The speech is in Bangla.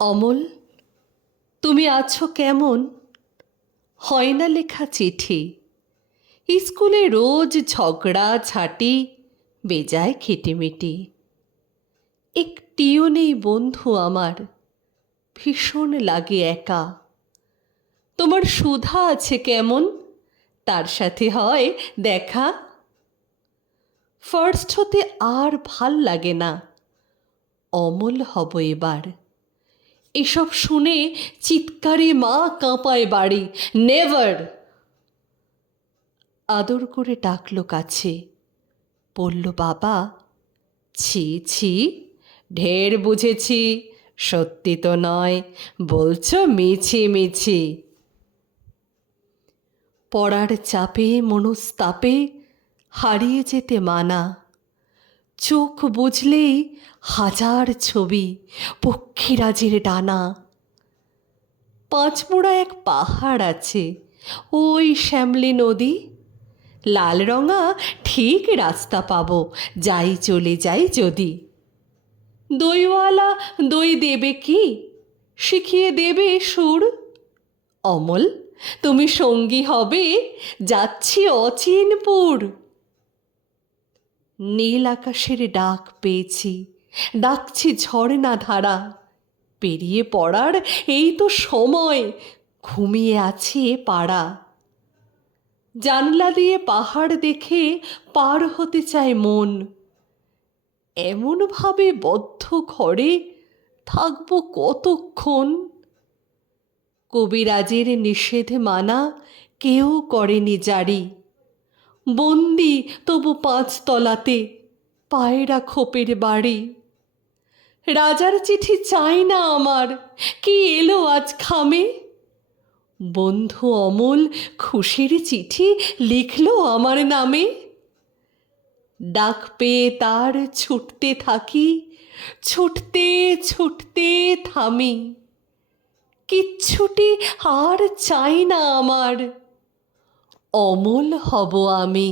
অমল, তুমি আছো কেমন? হয় না লেখা চিঠি। স্কুলে রোজ ঝগড়া ঝাঁটি, বেজায় খিটিমিটি। একটিও নেই বন্ধু আমার, ভীষণ লাগে একা। তোমার সুধা আছে কেমন? তার সাথে হয় দেখা। ফার্স্ট হতে আর ভাল লাগে না, অমল হব এবার। এসব শুনে চিৎকারে মা কাঁপায় বাড়ি। নেভার! আদর করে ডাকলো কাছে, বলল বাবা। ছি ছি, ঢের বুঝেছি, সত্যি তো নয়, বলছো মিছি মিছি। পড়ার চাপে মনস্তাপে হারিয়ে যেতে মানা। চোখ বুঝলেই হাজার ছবি, পক্ষীরাজের ডানা। পাঁচমোড়া এক পাহাড় আছে, ওই শ্যামলী নদী। লালরঙা ঠিক রাস্তা পাবো, যাই চলে যাই যদি। দইওয়ালা দই দেবে কি, শিখিয়ে দেবে সুর। অমল, তুমি সঙ্গী হবে, যাচ্ছি অচিনপুর। নীল আকাশের ডাক পেয়েছি, ডাকছি ঝর্ণা ধারা। পেরিয়ে পড়ার এই তো সময়, ঘুমিয়ে আছে এ পাড়া। জানলা দিয়ে পাহাড় দেখে পার হতে চায় মন। এমনভাবে বদ্ধ ঘরে থাকবো কতক্ষণ। কবিরাজের নিষেধ মানা কেউ করেনি জারি। বন্দি তবু পাঁচতলাতে, পায়রা খোপের বাড়ি। রাজার চিঠি চাই না আমার, কি এলো আজ খামে। বন্ধু অমল খুশির চিঠি লিখলো আমার নামে। ডাক পেয়ে তার ছুটতে থাকি, ছুটতে ছুটতে থামি। কিচ্ছুটি আর চাই না আমার, অমল হব আমি।